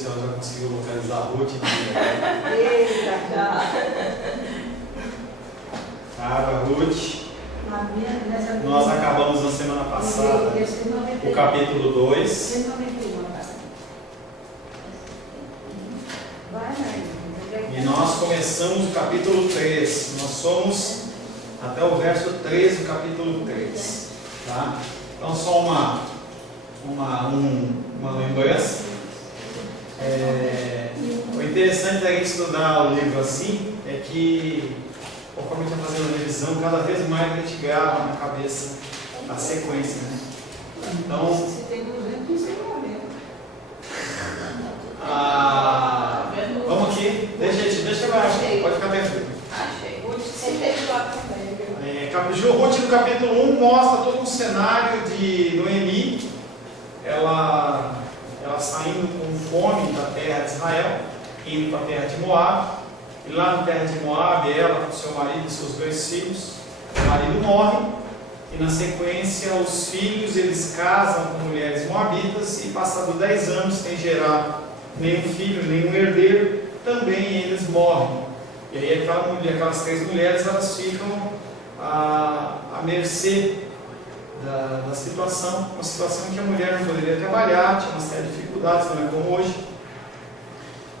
se ela já conseguiu localizar a Ruth. Eita, já. Cara, Ruth. Nós acabamos na semana passada o capítulo 2. E nós começamos o capítulo 3. Nós somos até o verso 3 do capítulo 3. Tá? Então, só uma lembrança. O interessante da gente estudar o livro assim é que, conforme a gente vai fazendo a revisão, cada vez mais a gente grava na cabeça a sequência. Né? Então, você tem 200 vamos aqui, deixa eu achar, pode ficar tranquilo. Achei. Ruth 64 também. Ruth no capítulo 1 mostra todo um cenário de Noemi, ela saindo com fome da terra de Israel, indo para a terra de Moab, e lá na terra de Moab, ela com seu marido e seus 2 filhos, o marido morre, e na sequência os filhos eles casam com mulheres moabitas, e passado 10 anos sem gerar nenhum filho, nenhum herdeiro, também eles morrem. E aí aquelas 3 mulheres elas ficam à mercê da situação, uma situação em que a mulher não poderia trabalhar, tinha uma série de dificuldades, não é como hoje.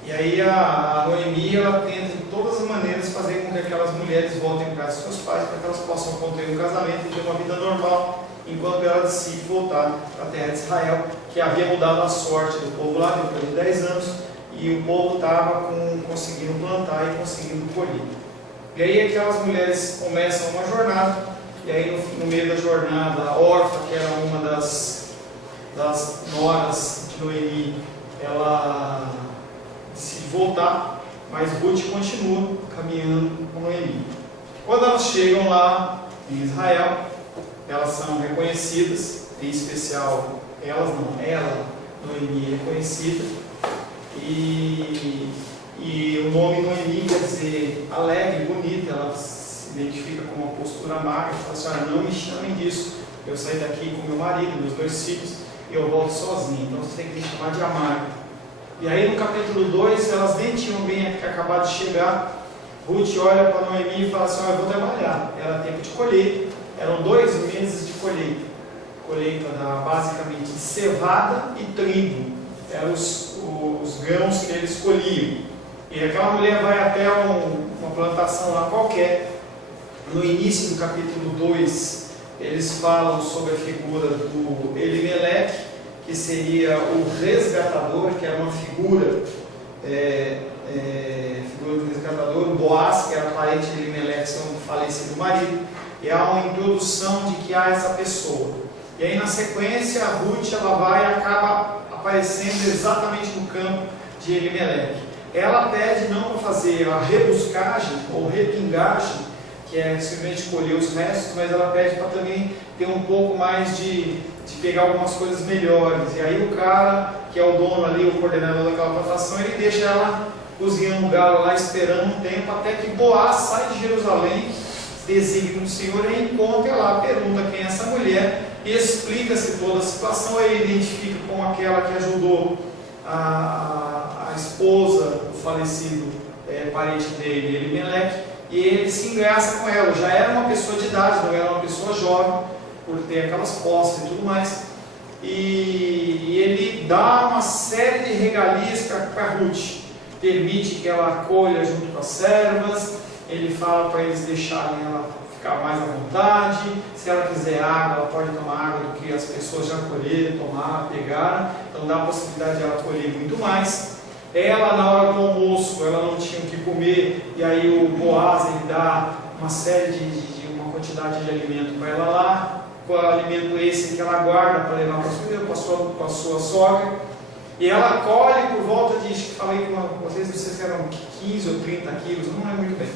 E aí a Noemi ela tenta de todas as maneiras fazer com que aquelas mulheres voltem para casa dos seus pais, para que elas possam construir um casamento e ter uma vida normal, enquanto ela decide voltar para a terra de Israel, que havia mudado a sorte do povo lá depois de 10 anos, e o povo estava conseguindo plantar e conseguindo colher. E aí aquelas mulheres começam uma jornada, e aí no meio da jornada, a Orfa, que era uma das noras de Noemi, ela decide voltar, mas Ruth continua caminhando com Noemi. Quando elas chegam lá em Israel, elas são reconhecidas, em especial ela, Noemi, é reconhecida, e o nome Noemi quer dizer alegre, bonita, ela se identifica com uma postura amarga, ela fala assim: não me chamem disso, eu saí daqui com meu marido, meus 2 filhos, e eu volto sozinha, então você tem que me chamar de amarga. E aí no capítulo 2, elas nem tinham bem acabado de chegar, Ruth olha para Noemi e fala assim: eu vou trabalhar, era tempo de colheita, eram 2 meses de colheita basicamente de cevada e trigo, eram os grãos que eles colhiam. E aquela mulher vai até uma plantação lá qualquer. No início do capítulo 2, eles falam sobre a figura do Elimeleque, que seria o resgatador, que era uma figura do resgatador, o Boaz, que era parente de Elimeleque, seu falecido marido, e há uma introdução de que há essa pessoa. E aí na sequência a Ruth ela vai e acaba aparecendo exatamente no campo de Elimeleque. Ela pede não para fazer a rebuscagem ou repingagem, que é simplesmente colher os restos, mas ela pede para também ter um pouco mais de pegar algumas coisas melhores. E aí o cara, que é o dono ali, o coordenador daquela plantação, ele deixa ela cozinhando o galo lá, esperando um tempo, até que Boaz sai de Jerusalém, designa o Senhor e encontra lá, pergunta quem é essa mulher, e explica-se toda a situação. Ele identifica com aquela que ajudou a esposa do falecido parente dele, Elimeleque, e ele se engraça com ela. Já era uma pessoa de idade, não era uma pessoa jovem, por ter aquelas posses e tudo mais, e ele dá uma série de regalias para Ruth, permite que ela acolha junto com as servas, ele fala para eles deixarem ela ficar mais à vontade, se ela quiser água, ela pode tomar água do que as pessoas já colheram, tomaram, pegaram, então dá a possibilidade de ela colher muito mais. Ela, na hora do almoço, ela não tinha o que comer, e aí o Boaz ele dá uma série uma quantidade de alimento para ela lá, com o alimento esse que ela guarda para levar para a sua sogra, e ela colhe por volta de, falei com vocês, não sei se eram 15 ou 30 quilos, não lembro muito bem.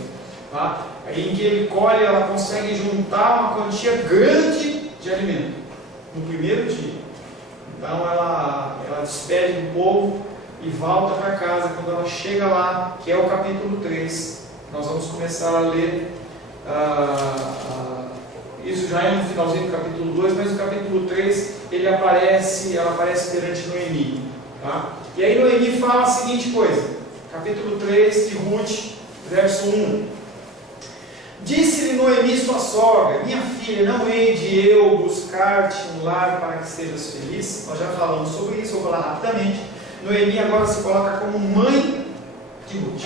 Tá? Aí em que ele colhe, ela consegue juntar uma quantia grande de alimento no primeiro dia. Então ela despede do povo e volta para casa. Quando ela chega lá, que é o capítulo 3, nós vamos começar a ler isso já é no finalzinho do capítulo 2, mas no capítulo 3 ela aparece perante Noemi. Tá? E aí Noemi fala a seguinte coisa, capítulo 3 de Ruth, verso 1. Disse-lhe Noemi sua sogra, minha filha, não hei de eu buscar-te um lar para que sejas feliz? Nós já falamos sobre isso, vou falar rapidamente. Noemi agora se coloca como mãe de Ruth,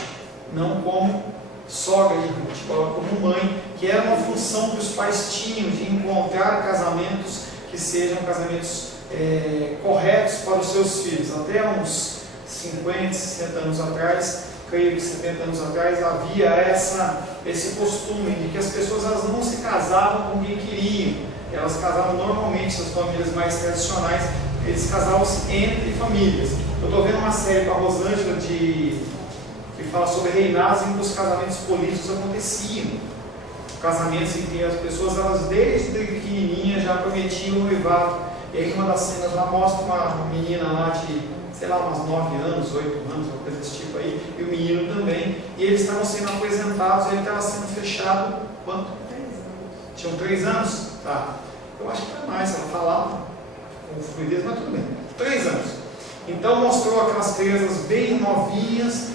não como sogra de Ruth, coloca como mãe, que era uma função que os pais tinham de encontrar casamentos que sejam casamentos corretos para os seus filhos. Até uns 50, 60 anos atrás, creio que 70 anos atrás, havia esse costume de que as pessoas elas não se casavam com quem queriam, elas casavam normalmente, as famílias mais tradicionais, eles casavam-se entre famílias. Eu estou vendo uma série com a Rosângela que fala sobre reinados em que os casamentos políticos aconteciam. Casamentos em que as pessoas, elas desde pequenininha já prometiam o noivado. E aí, uma das cenas lá mostra uma menina lá de, sei lá, umas 9 anos, 8 anos, uma coisa desse tipo aí, e o menino também. E eles estavam sendo apresentados, ele estava sendo fechado, quanto? 3 anos. Tinham 3 anos? Tá. Eu acho que era mais, ela falava com fluidez, mas tudo bem. 3 anos. Então mostrou aquelas crianças bem novinhas,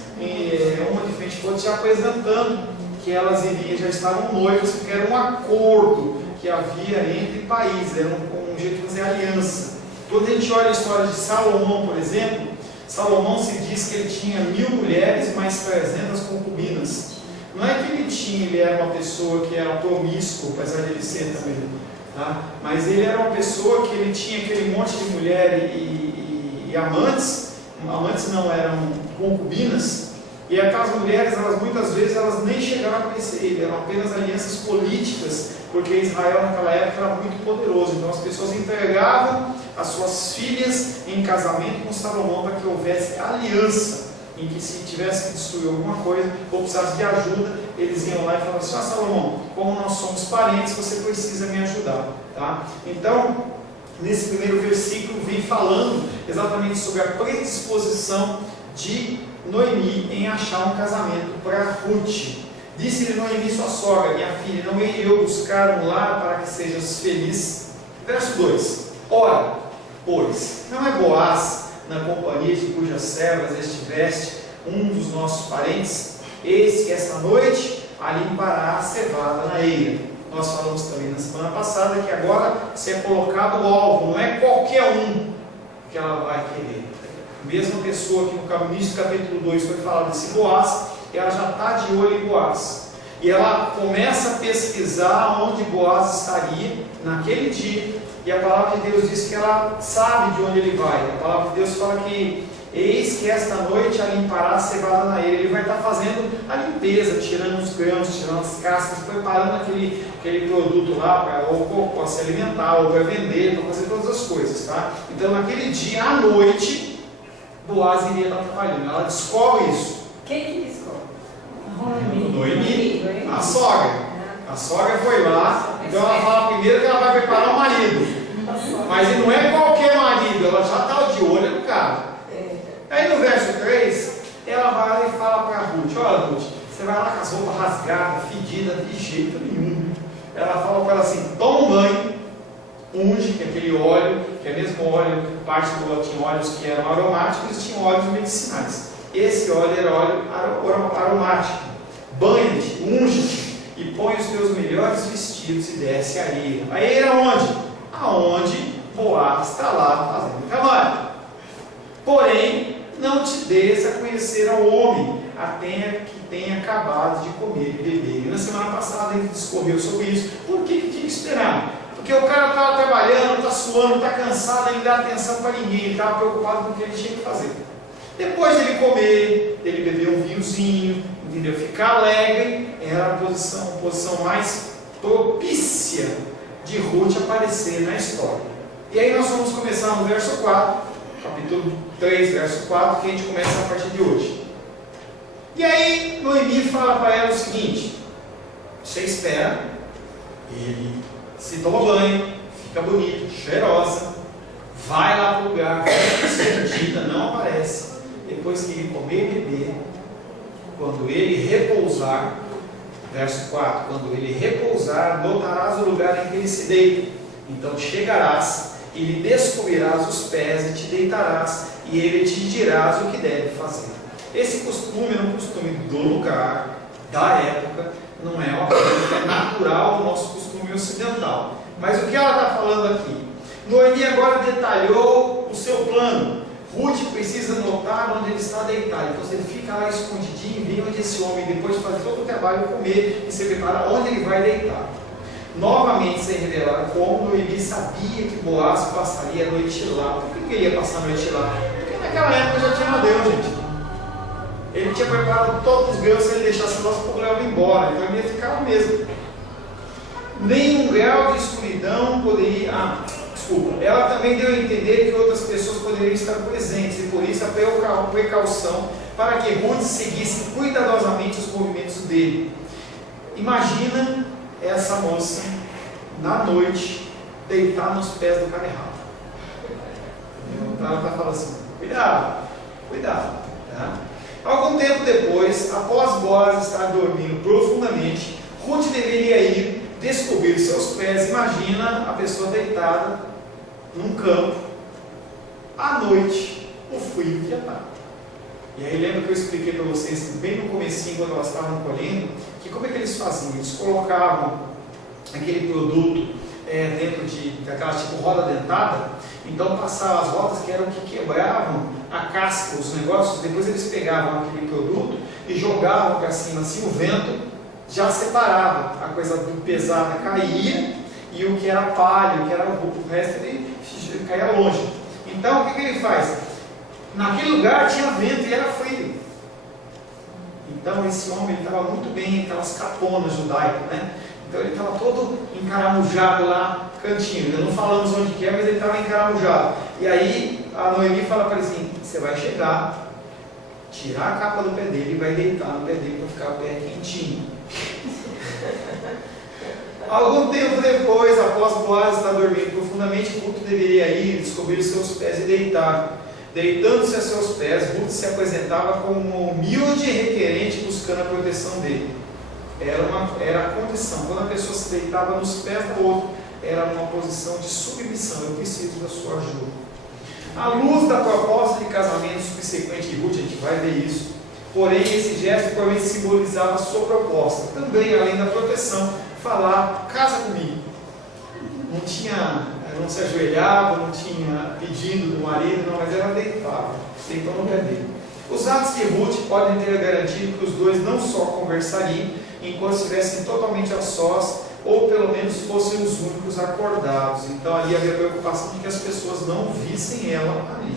uma de frente para outra, já apresentando que elas iriam, já estavam noivas, porque era um acordo que havia entre países, era um jeito de fazer aliança. Quando a gente olha a história de Salomão, por exemplo, Salomão se diz que ele tinha 1000 mulheres, mais 300 concubinas. Não é que ele era uma pessoa que era promíscuo, apesar de ele ser também, tá? Mas ele era uma pessoa que ele tinha aquele monte de mulher e amantes não, eram concubinas, e aquelas mulheres, elas muitas vezes elas nem chegaram a conhecer ele, eram apenas alianças políticas, porque Israel naquela época era muito poderoso, então as pessoas entregavam as suas filhas em casamento com Salomão para que houvesse aliança, em que se tivesse que destruir alguma coisa ou precisasse de ajuda, eles iam lá e falavam assim: Salomão, como nós somos parentes, você precisa me ajudar, tá? Então, nesse primeiro versículo vem falando exatamente sobre a predisposição de Noemi em achar um casamento para Ruth. Disse-lhe Noemi sua sogra, minha filha, não hei eu buscar um lar para que sejas feliz? Verso 2. Ora, pois, não é Boaz na companhia de cujas servas estiveste um dos nossos parentes? Eis que esta noite alimpará a cevada na eira. Nós falamos também na semana passada que agora se é colocado o alvo, não é qualquer um que ela vai querer. A mesma pessoa que no início do capítulo 2 foi falar desse Boaz, ela já está de olho em Boaz. E ela começa a pesquisar onde Boaz estaria naquele dia. E a palavra de Deus diz que ela sabe de onde ele vai. A palavra de Deus fala que eis que esta noite alimpará a cevada na eira. Ele vai estar fazendo a limpeza, tirando os grãos, tirando as cascas, preparando aquele produto lá para se alimentar, ou para vender, para fazer todas as coisas, tá? Então naquele dia, à noite, Boaz iria estar trabalhando. Ela descobre isso. Quem que descobre? Noemi, a sogra. A sogra foi lá, então ela fala primeiro que ela vai preparar o marido. Mas não é qualquer marido, ela já está de olho no cara. Aí no verso 3, ela vai lá e fala para Ruth: olha, Ruth, você vai lá com as roupas rasgadas, fedidas, de jeito nenhum. Ela fala para ela assim: toma um banho, unge, que é aquele óleo, que é mesmo óleo, parte do óleo tinha óleos que eram aromáticos e tinha óleos medicinais. Esse óleo era óleo aromático. Banha-te, unge-te e põe os teus melhores vestidos e desce a eira. A eira onde? Aonde Boaz está lá fazendo trabalho. Porém, não te des a conhecer ao homem, até que tenha acabado de comer e beber. E na semana passada a gente discorreu sobre isso. Por que tinha que esperar? Porque o cara estava trabalhando, está suando, está cansado, ele não dá atenção para ninguém, ele estava preocupado com o que ele tinha que fazer. Depois dele comer, dele beber um vinhozinho, entendeu? Ficar alegre, era a posição mais propícia de Ruth aparecer na história. E aí nós vamos começar no verso 4, capítulo 3, verso 4, que a gente começa a partir de hoje. E aí Noemi fala para ela o seguinte: você espera, ele se toma banho, fica bonito, cheirosa, vai lá para o lugar, fica escondida, não aparece. Depois que ele comer e beber, quando ele repousar, verso 4, quando ele repousar, notarás o lugar em que ele se deita. Então chegarás e lhe descobrirás os pés e te deitarás, e ele te dirás o que deve fazer. Esse costume é um costume do lugar, da época, não é uma coisa que é natural do nosso costume ocidental. Mas o que ela está falando aqui? Noemi agora detalhou o seu plano. Ruth precisa notar onde ele está deitado. Então você fica lá escondidinho e vê onde esse homem, depois de fazer todo o trabalho, comer, e você prepara onde ele vai deitar. Novamente se revelar como Noemi sabia que Boaz passaria a noite lá. Por que ele ia passar a noite lá? Porque naquela época já tinha Deus, gente. Ele tinha preparado todos os ganhos se ele deixasse o nosso povo levar embora. Então ele ia ficar lá mesmo. Nenhum grau de escuridão poderia... Ela também deu a entender que outras pessoas poderiam estar presentes, e por isso a precaução para que Ruth seguisse cuidadosamente os movimentos dele. Imagina essa moça, na noite, deitar nos pés do cara errado. Então ela está falando assim, cuidado, cuidado. Tá? Algum tempo depois, após Boaz estar dormindo profundamente, Ruth deveria ir descobrir seus pés. Imagina a pessoa deitada num campo, à noite, o frio que já está. E aí lembra que eu expliquei para vocês, bem no comecinho, quando elas estavam colhendo, que como é que eles faziam? Eles colocavam aquele produto dentro daquela tipo roda dentada, então passavam as rodas que eram que quebravam a casca, os negócios, depois eles pegavam aquele produto e jogavam para cima, assim o vento já separava, a coisa pesada caía, e o que era palha, o que era o resto, ele caía longe. Então o que ele faz? Naquele lugar tinha vento e era frio. Então esse homem estava muito bem, aquelas caponas judaicas, né? Então ele estava todo encaramujado lá, cantinho. Ainda não falamos onde que é, mas ele estava encaramujado. E aí a Noemi fala para ele assim, você vai chegar, tirar a capa do pé dele e vai deitar no pé dele para ficar o pé quentinho. Algum tempo depois, após Boaz estar dormindo profundamente, Ruth deveria ir descobrir os seus pés e deitar. Deitando-se a seus pés, Ruth se apresentava como uma humilde requerente buscando a proteção dele. Era a condição. Quando a pessoa se deitava nos pés do outro, era uma posição de submissão. Eu preciso da sua ajuda. À luz da proposta de casamento subsequente de Ruth, a gente vai ver isso. Porém, esse gesto provavelmente simbolizava a sua proposta. Também, além da proteção, falar, casa comigo. Não se ajoelhava, não tinha pedindo do marido, não, mas ela deitava, deitou no pé dele. Os atos de Ruth podem ter garantido que os dois não só conversariam, enquanto estivessem totalmente a sós, ou pelo menos fossem os únicos acordados. Então ali havia a preocupação de que as pessoas não vissem ela ali.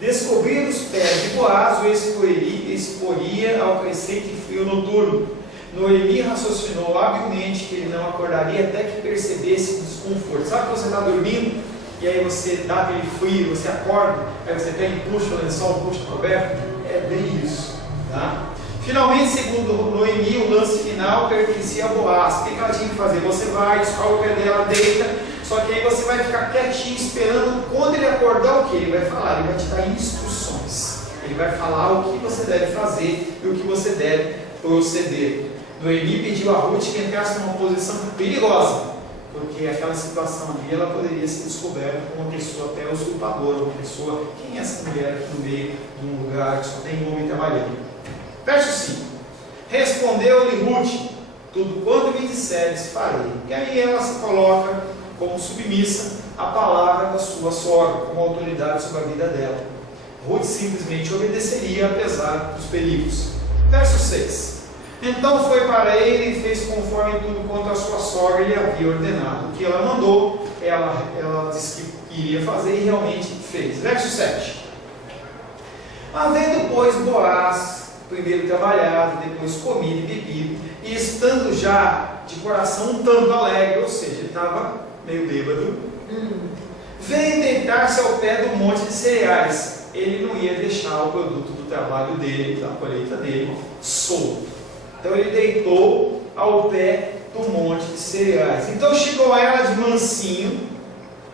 Descobrir os pés de Boaz o exporia ao crescente frio noturno. Noemi raciocinou habilmente que ele não acordaria até que percebesse o desconforto. Sabe que você está dormindo e aí você dá aquele frio, você acorda, aí você pega e puxa o lençol, puxa o coberto? É bem isso. Tá? Finalmente, segundo Noemi, o lance final pertencia a Boaz. O que ela tinha que fazer? Você vai, escova o pé dela, deita, só que aí você vai ficar quietinho esperando. Quando ele acordar, o que? Ele vai falar, ele vai te dar instruções. Ele vai falar o que você deve fazer e o que você deve proceder. Noemi pediu a Ruth que entrasse numa posição perigosa, porque aquela situação ali ela poderia ser descoberta como uma pessoa até usurpadora, uma pessoa, quem é essa mulher aqui no meio de um lugar que só tem homem trabalhando? Verso 5. Respondeu-lhe Ruth, tudo quanto me disseres farei. E aí ela se coloca como submissa à palavra da sua sogra, como autoridade sobre a vida dela. Ruth simplesmente obedeceria apesar dos perigos. Verso 6. Então foi para ele e fez conforme tudo quanto a sua sogra lhe havia ordenado. O que ela mandou, ela disse que iria fazer e realmente fez. Verso 7. Havendo, pois, Boaz primeiro trabalhado, depois comido e bebido, e estando já de coração um tanto alegre, ou seja, ele estava meio bêbado, veio deitar-se ao pé do monte de cereais. Ele não ia deixar o produto do trabalho dele, da colheita dele, solto. Então ele deitou ao pé do monte de cereais. Então chegou ela de mansinho,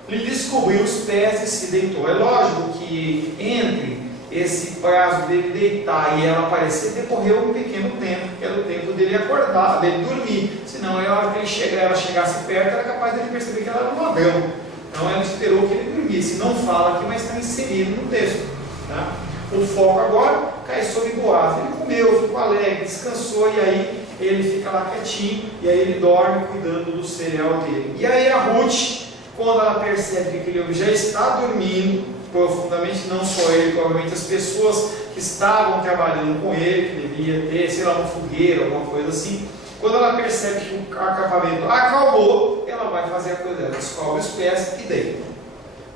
lhe descobriu os pés e se deitou. É lógico que entre esse prazo dele deitar e ela aparecer, decorreu um pequeno tempo, que era o tempo dele acordar, dele dormir. Senão, na hora que ela chegasse perto, era capaz dele perceber que ela era um ladrão. Então Senão ela esperou que ele dormisse. Não fala aqui, mas está inserido no texto. Tá? O foco agora cai sobre Boaz. Ele comeu, ficou alegre, descansou, e aí ele fica lá quietinho, e aí ele dorme cuidando do cereal dele. E aí a Ruth, quando ela percebe que aquele homem já está dormindo profundamente, não só ele, provavelmente as pessoas que estavam trabalhando com ele, que devia ter, sei lá, uma fogueira, alguma coisa assim, quando ela percebe que o acampamento acalmou, ela vai fazer a coisa dela, descobre os pés e deita.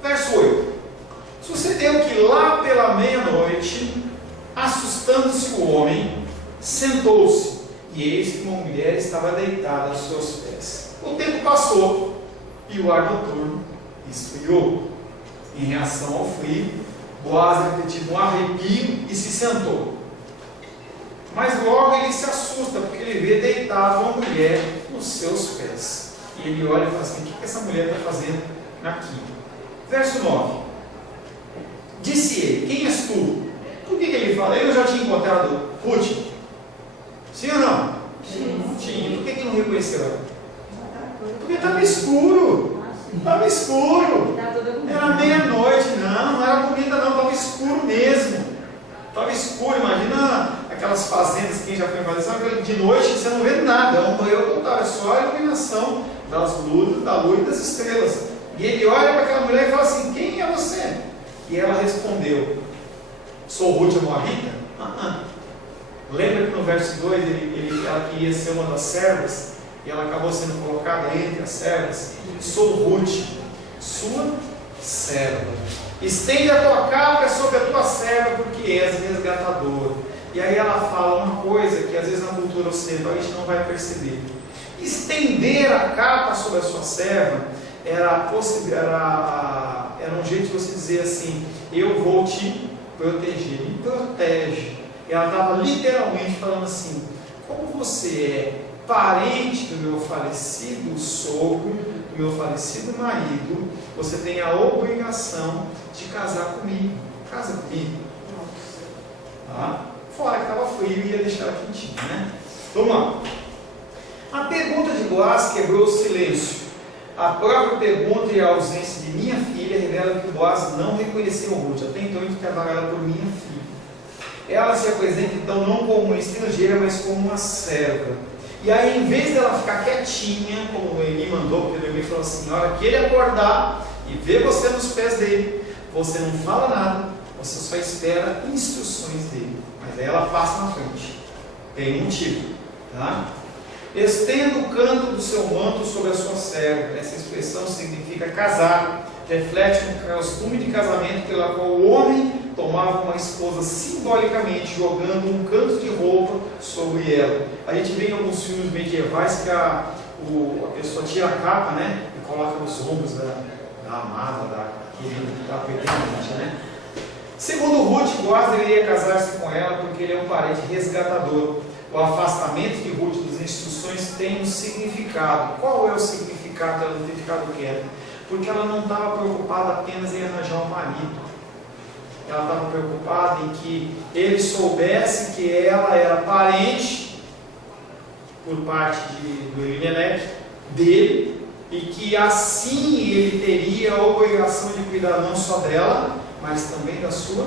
Verso 8. Sucedeu que lá pela meia-noite, assustando-se o homem, sentou-se, e eis que uma mulher estava deitada aos seus pés. O tempo passou, e o ar noturno esfriou. Em reação ao frio, Boaz deve ter tido um arrepio e se sentou. Mas logo ele se assusta, porque ele vê deitada uma mulher nos seus pés. E ele olha e fala assim: o que essa mulher está fazendo aqui? Verso 9. Disse ele: quem és tu? Por que ele fala? Eu já tinha encontrado Ruth. Sim ou não? Sim. Tinha. Por que não reconheceu ela? Porque estava escuro. Estava escuro. Era meia-noite. Não era bonita não. Estava escuro mesmo. Estava escuro. Imagina aquelas fazendas, quem já foi em fazenda, de noite você não vê nada. É um banho total. É só a iluminação das luzes, da luz e das estrelas. E ele olha para aquela mulher e fala assim: quem é você? E ela respondeu: sou Ruth a Moabita? Lembra que no verso 2 ela queria ser uma das servas, e ela acabou sendo colocada entre as servas? Sou Ruth, sua serva. Estende a tua capa sobre a tua serva, porque és resgatador. E aí ela fala uma coisa que às vezes na cultura ocidental a gente não vai perceber. Estender a capa sobre a sua serva era um jeito de você dizer assim: eu vou te proteger, me protege. E ela estava literalmente falando assim: como você é parente do meu falecido sogro, do meu falecido marido, você tem a obrigação de casar comigo. Casa comigo. Tá? Fora que estava frio e ia deixar ela quentinha, né? Vamos lá. A pergunta de Boaz quebrou o silêncio. A própria pergunta e a ausência de minha filha revela que Boaz não reconheceu Ruth. Até então ele trabalhava ela por minha filha. Ela se apresenta então não como uma estrangeira, mas como uma serva. E aí, em vez dela ficar quietinha, como ele mandou, porque ele falou assim: a hora que ele acordar e ver você nos pés dele, você não fala nada, você só espera instruções dele. Mas aí ela passa na frente. Tem um motivo, tá? Estenda o canto do seu manto sobre a sua serva. Essa expressão significa casar. Reflete um costume de casamento pela qual o homem tomava uma esposa simbolicamente, jogando um canto de roupa sobre ela. A gente vê em alguns filmes medievais que a pessoa tira a capa, né, e coloca nos ombros da amada, da pretendente, né? Segundo Ruth, Boaz deveria casar-se com ela porque ele é um parente resgatador. O afastamento de Ruth das instruções tem um significado. Qual é o significado dela não ter ficado quieta? Porque ela não estava preocupada apenas em arranjar um marido. Ela estava preocupada em que ele soubesse que ela era parente, por parte do Elimelec, dele, e que assim ele teria a obrigação de cuidar não só dela, mas também da sua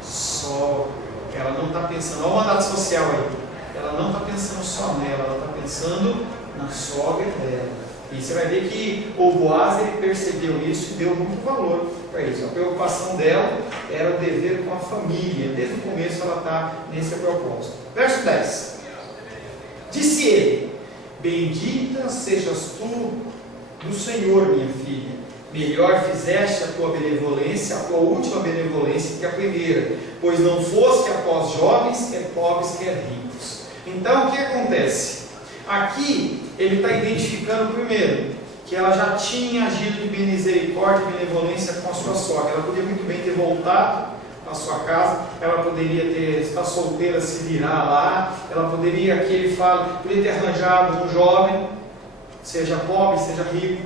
sogra. Ela não está pensando, olha o mandato social aí, ela não está pensando só nela, ela está pensando na sogra dela. E você vai ver que o Boaz ele percebeu isso e deu muito valor para isso. A preocupação dela era o dever com a família. Desde o começo ela está nesse propósito. Verso 10. Disse ele: bendita sejas tu do Senhor, minha filha. Melhor fizeste a tua benevolência, a tua última benevolência, que a primeira, pois não foste após jovens, quer pobres, quer ricos. Então o que acontece? Aqui ele está identificando primeiro que ela já tinha agido de misericórdia e benevolência com a sua sogra. Ela podia muito bem ter voltado à sua casa, ela poderia estar solteira, se virar lá, ela poderia, aqui ele fala, poderia ter arranjado um jovem, seja pobre, seja rico.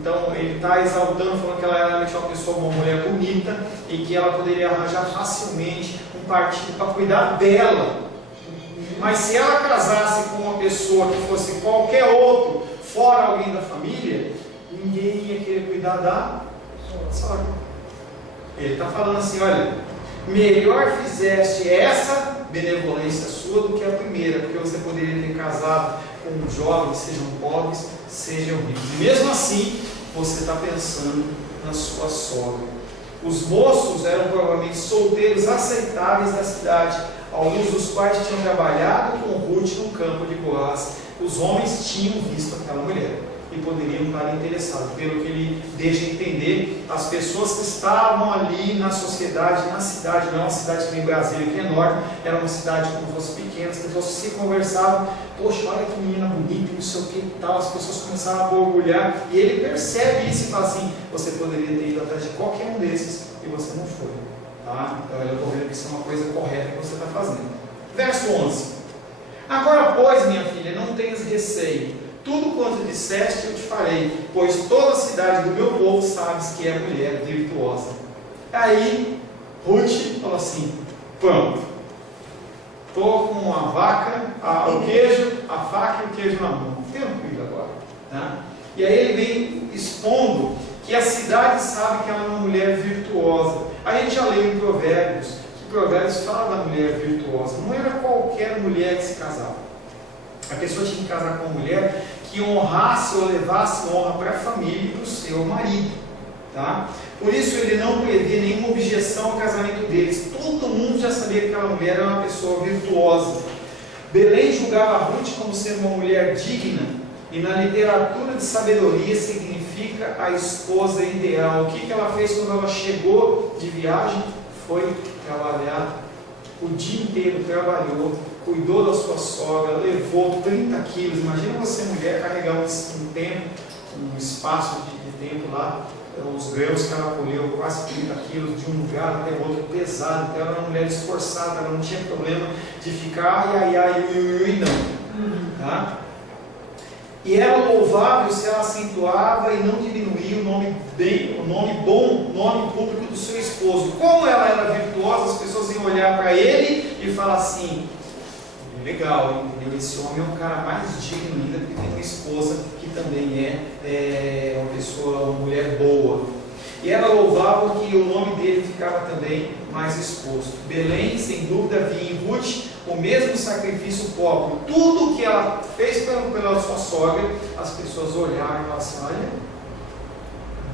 Então ele está exaltando, falando que ela era realmente uma pessoa, uma mulher bonita, e que ela poderia arranjar facilmente um partido para cuidar dela. Mas se ela casasse com uma pessoa que fosse qualquer outro, fora alguém da família, ninguém ia querer cuidar da Sogra. Ele está falando assim, olha, melhor fizeste essa benevolência sua do que a primeira, porque você poderia ter casado com jovens, sejam pobres, sejam ricos. E mesmo assim, você está pensando na sua sogra. Os moços eram provavelmente solteiros aceitáveis da cidade, alguns dos quais tinham trabalhado com Ruth no campo de Boaz. Os homens tinham visto aquela mulher e poderiam estar interessados. Pelo que ele deixa entender, as pessoas que estavam ali na sociedade, na cidade, não é uma cidade que nem Brasília, que é enorme, era uma cidade como fosse pequena, as pessoas se conversavam, poxa, olha que menina bonita, não sei o que e tal, as pessoas começaram a borbulhar, e ele percebe isso e fala assim, você poderia ter ido atrás de qualquer um desses, e você não foi. Tá? Então eu estou vendo que isso é uma coisa correta que você está fazendo. Verso 11. Agora, pois, minha filha, não tenhas receio. Tudo quanto disseste eu te farei, pois toda a cidade do meu povo sabes que é mulher virtuosa. Aí, Ruth falou assim, pronto, estou com a vaca, o queijo, a faca e o queijo na mão, tranquilo agora. Tá? E aí ele vem expondo que a cidade sabe que ela é uma mulher virtuosa. A gente já leu em Provérbios, que Provérbios fala da mulher virtuosa, não era qualquer mulher que se casava. A pessoa tinha que casar com uma mulher que honrasse ou levasse honra para a família e para o seu marido. Tá? Por isso ele não previa nenhuma objeção ao casamento deles. Todo mundo já sabia que aquela mulher era uma pessoa virtuosa. Belém julgava Ruth como sendo uma mulher digna, e na literatura de sabedoria significa a esposa ideal. O que ela fez quando ela chegou de viagem? Foi trabalhar o dia inteiro, trabalhou, cuidou da sua sogra, levou 30 quilos. Imagina você, mulher, carregar um espaço de tempo lá, os grãos que ela colheu, quase 30 quilos, de um lugar até o outro, pesado. Então ela era uma mulher esforçada, ela não tinha problema de ficar não. Tá? E era louvável se ela acentuava e não diminuía o nome bom, nome público do seu esposo. Como ela era virtuosa, as pessoas iam olhar para ele e falar assim, legal, entendeu? Esse homem é um cara mais digno ainda, porque tem uma esposa que também é uma pessoa, uma mulher boa. E era louvável que o nome dele ficava também mais exposto. Belém, sem dúvida, via em Ruth o mesmo sacrifício próprio. Tudo que ela fez pela sua sogra, as pessoas olharam e falaram assim, olha,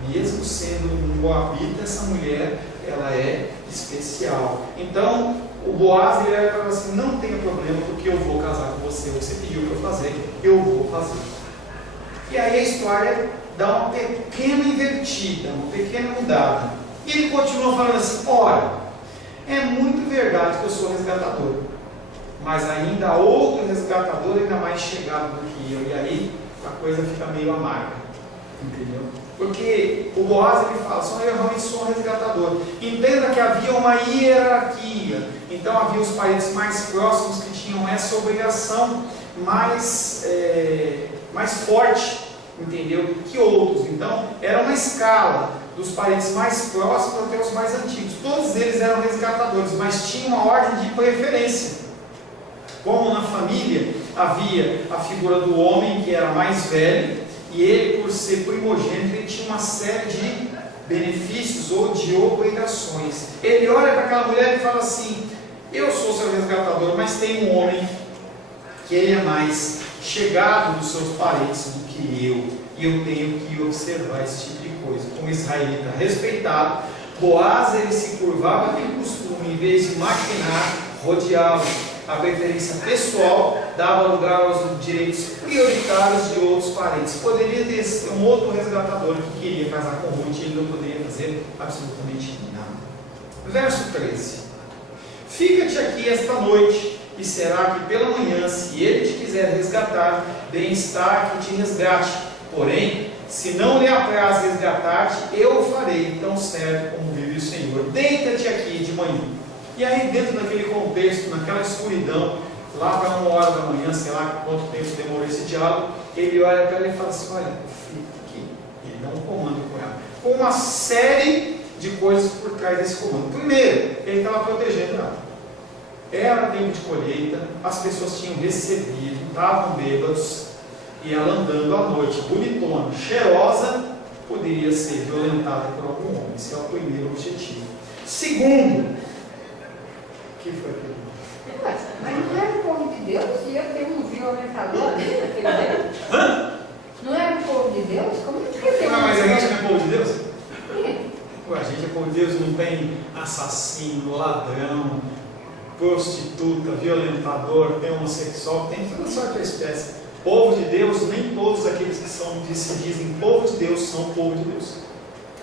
mesmo sendo um moabita, essa mulher, ela é especial. Então, o Boaz, ele era assim, não tenha problema, porque eu vou casar com você, você pediu para eu fazer, eu vou fazer. E aí a história dá uma pequena invertida, uma pequena mudada. E ele continua falando assim, ora, é muito verdade que eu sou resgatador, mas ainda há outro resgatador ainda mais chegado do que eu, e aí a coisa fica meio amarga, entendeu? Porque o Boaz, ele fala, só eu realmente sou um resgatador. Entenda que havia uma hierarquia, então havia os parentes mais próximos que tinham essa obrigação mais forte, entendeu? Que outros. Então era uma escala dos parentes mais próximos até os mais antigos. Todos eles eram resgatadores, mas tinham uma ordem de preferência. Como na família havia a figura do homem que era mais velho, e ele, por ser primogênito, ele tinha uma série de benefícios ou de obrigações. Ele olha para aquela mulher e fala assim, eu sou seu resgatador, mas tem um homem que ele é mais chegado dos seus parentes do que eu, e eu tenho que observar esse tipo de coisa. Como israelita respeitado, Boaz, ele se curvava aquele costume, em vez de maquinar, rodeá-lo. A preferência pessoal dava lugar aos direitos prioritários de outros parentes. Poderia ter um outro resgatador que queria casar com Ruth, ele não poderia fazer absolutamente nada. Verso 13. Fica-te aqui esta noite, e será que pela manhã, se ele te quiser resgatar, bem-estar que te resgate. Porém, se não lhe apraz resgatar-te, eu o farei, tão certo como vive o Senhor. Deita-te aqui de manhã. E aí, dentro daquele contexto, naquela escuridão, lá para 1h da manhã, sei lá quanto tempo demorou esse diálogo, ele olha para ela e fala assim, olha, fica aqui. Ele dá um comando com ela. Com uma série de coisas por trás desse comando. Primeiro, ele estava protegendo ela. Era tempo de colheita, as pessoas tinham recebido, estavam bêbados, e ela andando à noite, bonitona, cheirosa, poderia ser violentada por algum homem. Esse é o primeiro objetivo. Segundo, o que foi aquilo? Mas não era o povo de Deus? Ia ter um violentador ali naquele tempo? Não era o povo de Deus? Como é que ia ter Mas a gente não é povo de Deus? Sim. Ué, a gente é povo de Deus, não tem assassino, ladrão, prostituta, violentador, tem homossexual, tem toda sorte de espécie. Povo de Deus, nem todos aqueles que se dizem povo de Deus são povo de Deus.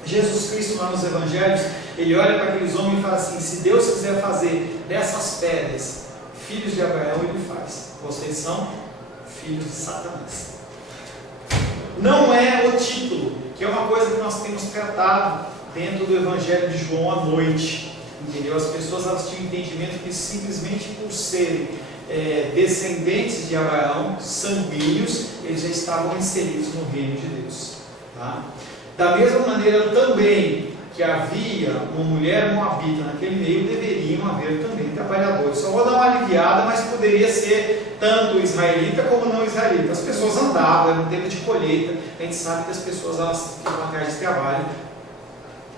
Jesus Cristo, lá nos Evangelhos, ele olha para aqueles homens e fala assim: se Deus quiser fazer dessas pedras filhos de Abraão, ele faz. Vocês são filhos de Satanás. Não é o título, que é uma coisa que nós temos tratado dentro do Evangelho de João à noite. Entendeu? As pessoas elas tinham entendimento que simplesmente por serem descendentes de Abraão, sanguíneos, eles já estavam inseridos no reino de Deus. Tá? Da mesma maneira também que havia uma mulher moabita naquele meio, deveriam haver também trabalhadores. Só vou dar uma aliviada, mas poderia ser tanto israelita como não israelita. As pessoas andavam, era um tempo de colheita. A gente sabe que as pessoas elas ficam atrás de trabalho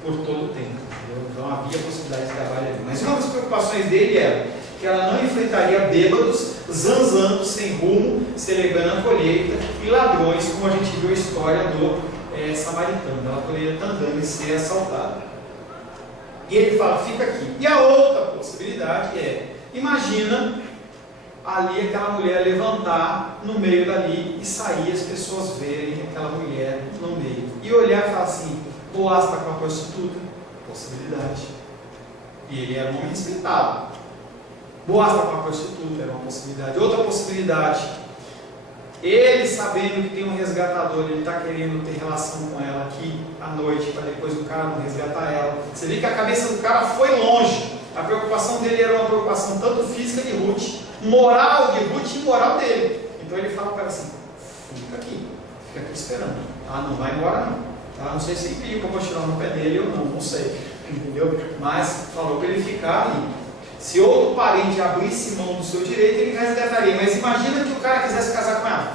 por todo o tempo. Entendeu? Então havia possibilidade de trabalho ali. Mas uma das preocupações dele era que ela não enfrentaria bêbados, zanzando, sem rumo, celebrando a colheita, e ladrões, como a gente viu a história do samaritano. Ela poderia estar andando e ser assaltada. E ele fala: fica aqui. E a outra possibilidade é: imagina ali aquela mulher levantar no meio dali e sair, as pessoas verem aquela mulher no meio e olhar e falar assim: Boaz está com uma prostituta? Possibilidade. E ele era um homem respeitado. Boaz está com uma prostituta? Era uma possibilidade. Outra possibilidade: ele, sabendo que tem um resgatador, ele está querendo ter relação com ela aqui à noite, para depois o cara não resgatar ela. Você vê que a cabeça do cara foi longe. A preocupação dele era uma preocupação tanto física de Ruth, moral de Ruth e moral dele. Então ele fala para ela assim: fica aqui esperando. Ah, não vai embora não. Tá? Não sei se ele pediu para continuar no pé dele ou não sei. Entendeu? Mas falou para ele ficar ali. Se outro parente abrisse mão do seu direito, ele resgataria. Mas imagina que o cara quisesse casar com ela.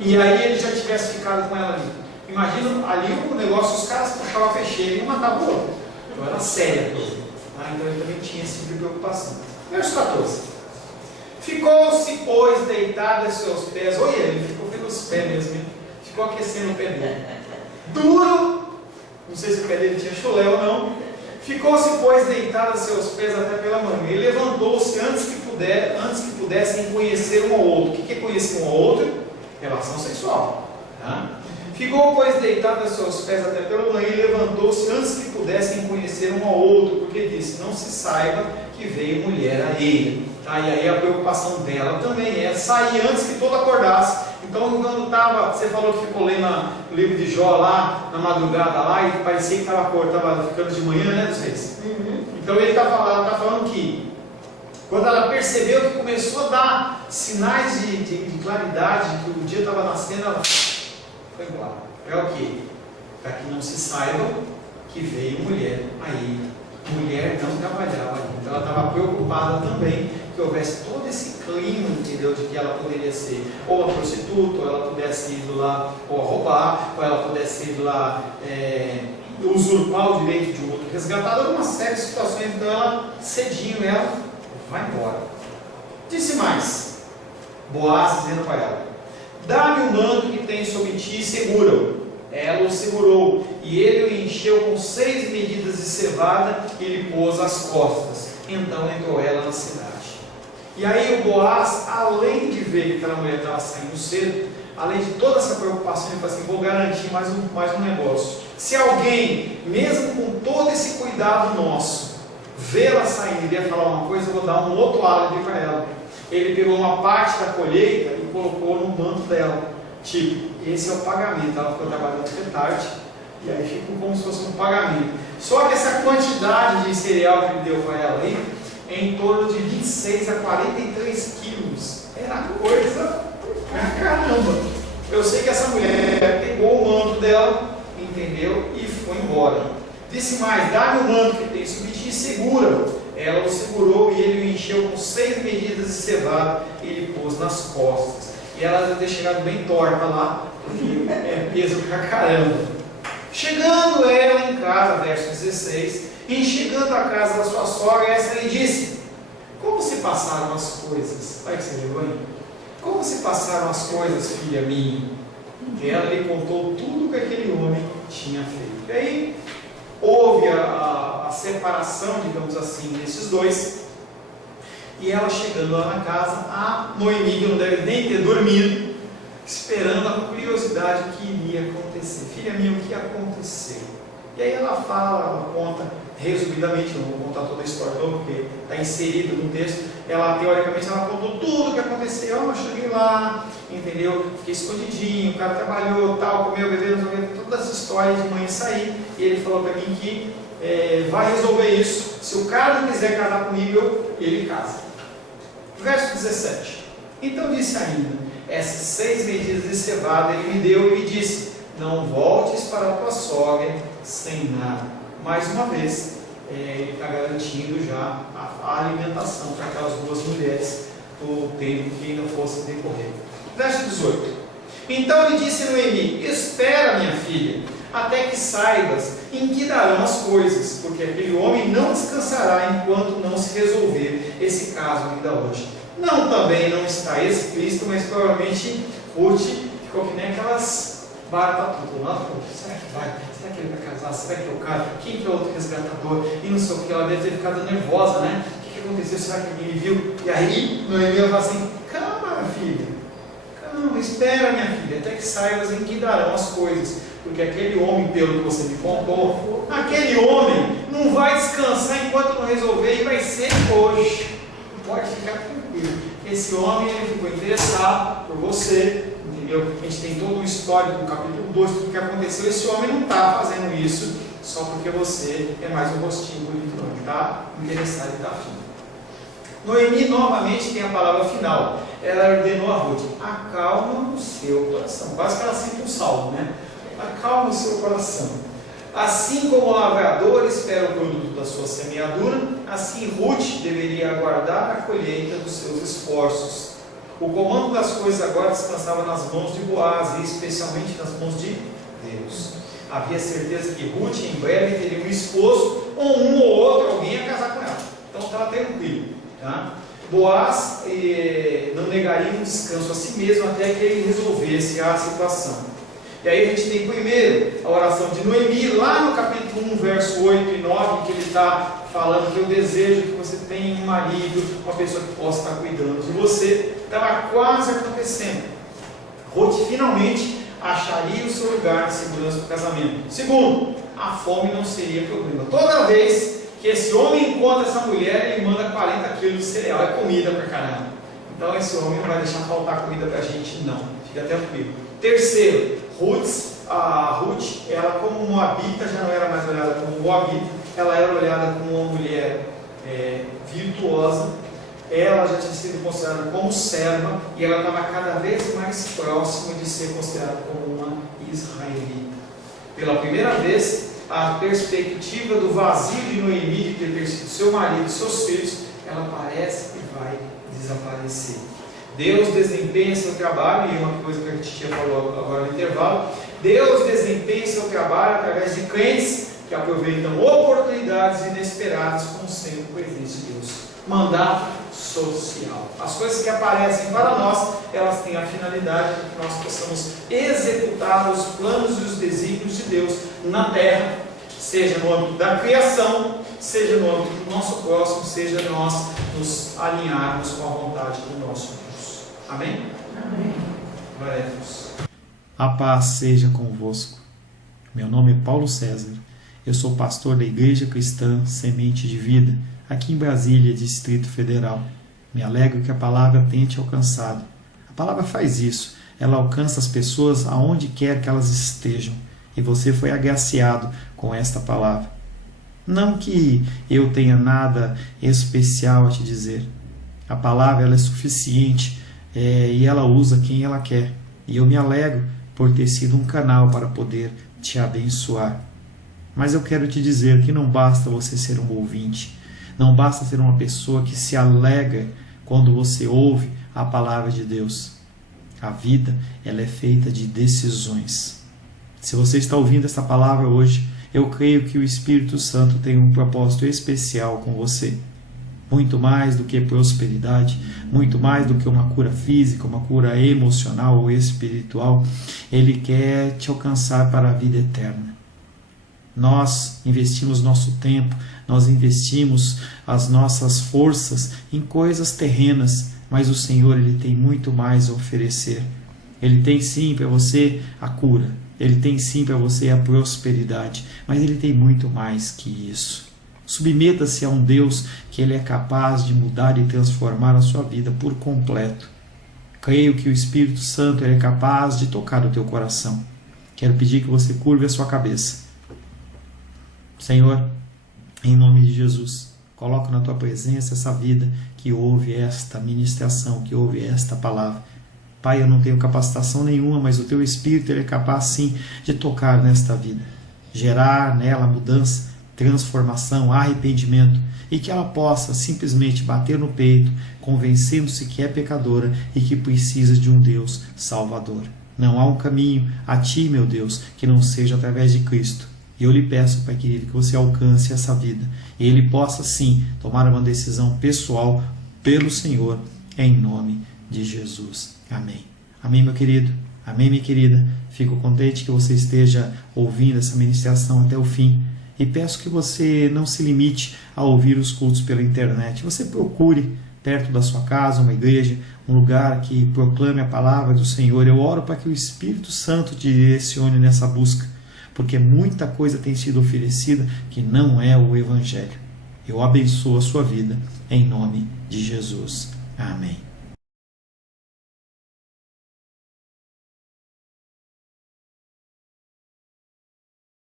E aí ele já tivesse ficado com ela ali. Imagina ali o negócio, os caras puxavam a fecheira e iam matar o outro. Então era séria a coisa. Então ele também tinha esse tipo de preocupação. Verso 14. Ficou-se, pois, deitado a seus pés. Olha, ele ficou pelos pés mesmo. Hein? Ficou aquecendo o pé dele. Duro. Não sei se o pé dele tinha chulé ou não. Ficou-se, pois, deitado a seus pés até pela manhã. Ele levantou-se antes que pudessem conhecer um ao outro. O que é conhecer um ao outro? Relação sexual. Tá? Ficou, pois, deitado a seus pés até pela manhã e levantou-se antes que pudessem conhecer um ao outro, porque disse: não se saiba que veio mulher a ele. Tá? E aí a preocupação dela também é sair antes que todo acordasse. Então, quando você falou que ficou lendo o livro de Jó lá, na madrugada lá, e parecia que estava ficando de manhã, né, dos reis? Então ele está falando que quando ela percebeu que começou a dar sinais de claridade, que o dia estava nascendo, ela foi embora. É o quê? Para que não se saiba que veio mulher aí. Mulher não trabalhava ali. Então ela estava preocupada também que houvesse todo esse clima, entendeu? De que ela poderia ser ou uma prostituta, ou ela pudesse ir lá ou roubar, ou ela pudesse ir lá usurpar o direito de um outro resgatado, uma série de situações. Então ela, cedinho, ela vai embora. Disse mais, Boaz dizendo para ela: dá-me o manto que tem sobre ti e segura-o. Ela o segurou, e ele o encheu com 6 medidas de cevada e lhe pôs às costas. Então entrou ela na cidade. E aí o Boaz, além de ver que aquela mulher estava saindo cedo, além de toda essa preocupação, ele falou assim: vou garantir mais um negócio. Se alguém, mesmo com todo esse cuidado nosso, vê-la saindo e vier falar uma coisa, eu vou dar um outro álibi para ela. Ele pegou uma parte da colheita e colocou no manto dela. Tipo, esse é o pagamento. Ela ficou trabalhando até tarde, e aí ficou como se fosse um pagamento. Só que essa quantidade de cereal que ele deu para ela aí, em torno de 26 a 43 quilos. Era coisa pra caramba. Eu sei que essa mulher pegou o manto dela, entendeu? E foi embora. Disse mais: dá-me o manto que tem sobre ti e segura-o. Ela o segurou e ele o encheu com 6 medidas de cevada e lhe pôs nas costas. E ela deve ter chegado bem torta lá, porque é peso pra caramba. Chegando ela em casa, verso 16, e chegando à casa da sua sogra, essa lhe disse: como se passaram as coisas? Vai que você leu aí. Como se passaram as coisas, filha minha? E ela lhe contou tudo que aquele homem tinha feito. E aí houve a separação, digamos assim, desses dois. E ela chegando lá na casa, a Noemi, que não deve nem ter dormido, esperando a curiosidade que iria acontecer. Filha minha, o que aconteceu? E aí ela fala, ela conta resumidamente, não vou contar toda a história não, porque está inserido no texto. Ela, teoricamente, ela contou tudo o que aconteceu. Eu cheguei lá, entendeu? Fiquei escondidinho, o cara trabalhou, tal, comeu, bebeu, todas as histórias de mãe sair. E ele falou para mim que vai resolver isso. Se o cara não quiser casar comigo, ele casa. Verso 17. Então disse ainda: essas 6 medidas de cevada ele me deu e me disse: não voltes para a tua sogra sem nada. Mais uma vez, ele está garantindo já a alimentação para aquelas 2 mulheres do tempo que ainda fosse decorrer. Verso 18. Então lhe disse Noemi: espera, minha filha, até que saibas em que darão as coisas, porque aquele homem não descansará enquanto não se resolver esse caso ainda hoje. Não, também não está explícito, mas provavelmente Ruth ficou que nem aquelas baratas tudo lá. Será que vai? Será que ele vai casar? Será que é o cara? Quem que é o outro resgatador? E não sei o que, ela deve ter ficado nervosa, né? O que aconteceu? Será que ninguém me viu? E aí, Noemi fala assim: calma, filha, calma, espera, minha filha, até que saibas em que darão as coisas. Porque aquele homem, pelo que você me contou, aquele homem não vai descansar enquanto não resolver, e vai ser hoje. Pode ficar tranquilo. Esse homem, ele ficou interessado por você, entendeu? A gente tem todo o histórico do capítulo 2, tudo o que aconteceu. Esse homem não está fazendo isso só porque você é mais um rostinho bonito, não. Ele está interessado e está afim. Noemi novamente tem a palavra final. Ela ordenou a Ruth: acalma o seu coração. Quase que ela cita um salmo, né? Acalma o seu coração. Assim como o lavrador espera o produto da sua semeadura, assim Ruth deveria aguardar a colheita dos seus esforços. O comando das coisas agora descansava nas mãos de Boaz, e especialmente nas mãos de Deus. Havia certeza que Ruth em breve teria um esposo, ou um ou outro, alguém a casar com ela. Então estava tranquilo. Tá? Boaz não negaria um descanso a si mesmo até que ele resolvesse a situação. E aí a gente tem primeiro a oração de Noemi, lá no capítulo 1, verso 8 e 9, que ele está falando que eu desejo que você tenha um marido, uma pessoa que possa estar cuidando de você. Estava quase acontecendo. Ruth finalmente acharia o seu lugar de segurança para o casamento. Segundo, a fome não seria problema. Toda vez que esse homem encontra essa mulher, ele manda 40 quilos de cereal, é comida para caramba. Então esse homem não vai deixar faltar comida para a gente, não. Fica tranquilo. Terceiro, a Ruth, ela como moabita, já não era mais olhada como moabita, ela era olhada como uma mulher virtuosa. Ela já tinha sido considerada como serva, e ela estava cada vez mais próxima de ser considerada como uma israelita. Pela primeira vez, a perspectiva do vazio de Noemi de ter perdido seu marido e seus filhos, ela parece que vai desaparecer. Deus desempenha seu trabalho, e uma coisa que a gente falou agora no intervalo: Deus desempenha seu trabalho através de crentes que aproveitam oportunidades inesperadas como sendo presente de Deus. Mandato social. As coisas que aparecem para nós, elas têm a finalidade de que nós possamos executar os planos e os desígnios de Deus na terra, seja no âmbito da criação, seja no âmbito do nosso próximo, seja nós nos alinharmos com a vontade do nosso Deus. Amém? Amém. Glória a Deus. A paz seja convosco. Meu nome é Paulo César. Eu sou pastor da Igreja Cristã Semente de Vida, aqui em Brasília, Distrito Federal. Me alegro que a palavra tenha te alcançado. A palavra faz isso. Ela alcança as pessoas aonde quer que elas estejam. E você foi agraciado com esta palavra. Não que eu tenha nada especial a te dizer. A palavra ela é suficiente e ela usa quem ela quer. E eu me alegro por ter sido um canal para poder te abençoar. Mas eu quero te dizer que não basta você ser um ouvinte. Não basta ser uma pessoa que se alegra quando você ouve a palavra de Deus. A vida ela é feita de decisões. Se você está ouvindo esta palavra hoje, eu creio que o Espírito Santo tem um propósito especial com você. Muito mais do que prosperidade, muito mais do que uma cura física, uma cura emocional ou espiritual, Ele quer te alcançar para a vida eterna. Nós investimos nosso tempo, nós investimos as nossas forças em coisas terrenas, mas o Senhor, Ele tem muito mais a oferecer. Ele tem sim para você a cura, Ele tem sim para você a prosperidade, mas Ele tem muito mais que isso. Submeta-se a um Deus que Ele é capaz de mudar e transformar a sua vida por completo. Creio que o Espírito Santo Ele é capaz de tocar o teu coração. Quero pedir que você curve a sua cabeça. Senhor, em nome de Jesus, coloco na tua presença essa vida que ouve esta ministração, que ouve esta palavra. Pai, eu não tenho capacitação nenhuma, mas o teu Espírito Ele é capaz sim de tocar nesta vida, gerar nela mudança, transformação, arrependimento, e que ela possa simplesmente bater no peito, convencendo-se que é pecadora e que precisa de um Deus salvador. Não há um caminho a ti, meu Deus, que não seja através de Cristo. E eu lhe peço, Pai querido, que você alcance essa vida e Ele possa sim tomar uma decisão pessoal pelo Senhor, em nome de Jesus. Amém. Amém, meu querido. Amém, minha querida. Fico contente que você esteja ouvindo essa ministração até o fim. E peço que você não se limite a ouvir os cultos pela internet. Você procure perto da sua casa uma igreja, um lugar que proclame a palavra do Senhor. Eu oro para que o Espírito Santo te direcione nessa busca, porque muita coisa tem sido oferecida que não é o Evangelho. Eu abençoo a sua vida em nome de Jesus. Amém.